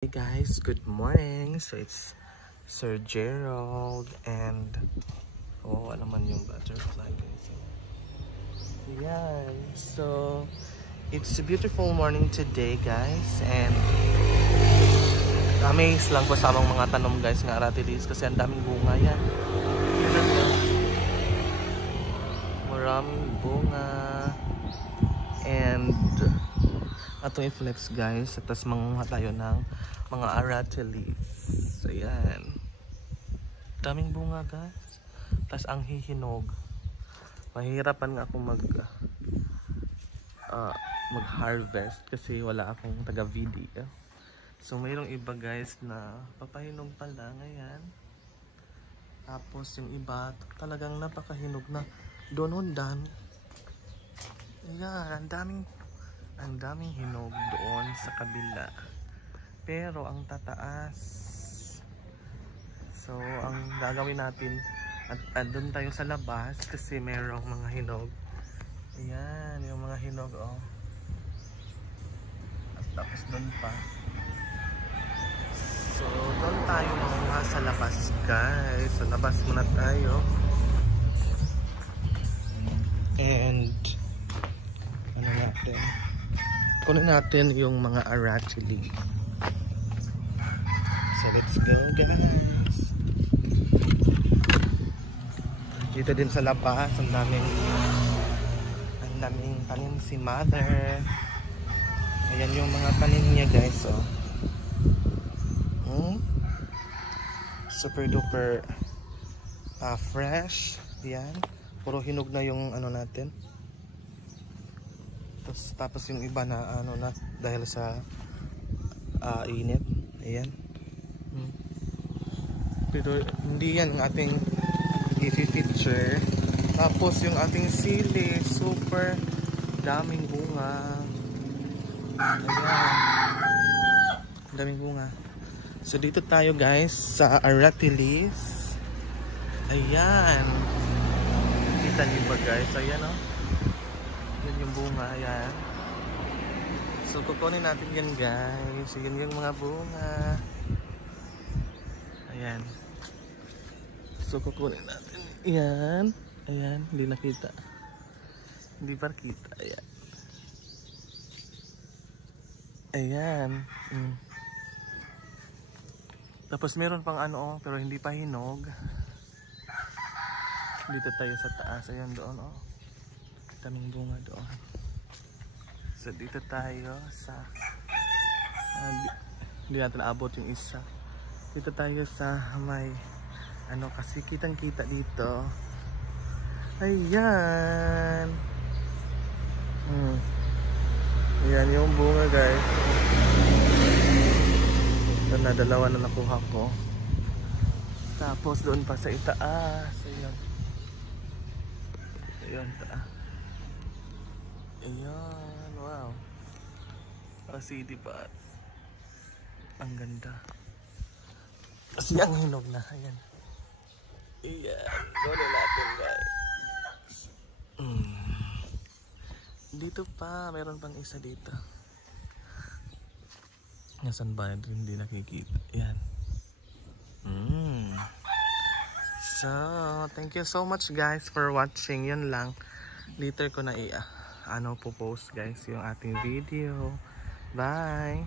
Hey guys, good morning. So it's Sir Gerald and ano man yung butterfly guys. Yan. So it's a beautiful morning today guys, and amaze lang po sa amang mga tanom guys nga aratilis kasi ang daming bunga yan. Maraming bunga and atong i-flex guys, tapos manguha tayo ng mga aratilis. So yan, daming bunga guys, tapos ang hihinog. Mahirapan nga akong mag-harvest kasi wala akong taga-video. So mayroong iba guys na papahinog pala ngayon, tapos yung iba talagang napakahinog na. Doon dami. Ayan, ang daming hinog doon sa kabila, pero ang tataas. So ang gagawin natin, at doon tayo sa labas kasi mayroong mga hinog. Ayan yung mga hinog at tapos doon pa. So doon tayo mga sa labas guys, sa labas muna tayo. And kunin natin yung mga aratilis. So let's go guys. Dito din sa labas ang daming tanim si mother. Ayan yung mga tanim niya guys. Super duper fresh. Yan, puro hinog na yung natin. Tapos yung iba na na dahil sa init. Ayan. Pero hindi yan ang ating i-feature. Tapos yung ating sili, super daming bunga. Ayan, daming bunga. So dito tayo guys sa aratilis. Ayan, kita niyo ba guys? Ayan yung bunga, ayan. So kukunin natin yan guys. Yan yung mga bunga. Ayan. So kukunin natin yan. Ayan, hindi nakita. Hindi pa kita. Ayan. Ayan. Tapos meron pang pero hindi pa hinog. Dito tayo sa taas. Ayan doon daming bunga doon. So dito tayo sa hindi natin naabot yung isa. Dito tayo sa may kasi kitang kita dito. Ayan. Ayan yung bunga guys. Ito na, dalawa na nakuha ko. Tapos doon pa sa itaas. Ayan. Ayan taas. Ayan, wow. Kasi diba ang ganda. Kasi ang hinog na. Ayan. Ayan, gawin natin guys. Dito pa, mayroon pang isa dito. Nasaan ba? Hindi nakikita. Ayan. So, thank you so much guys for watching. Yun lang. Later ko na po-post guys yung ating video. Bye!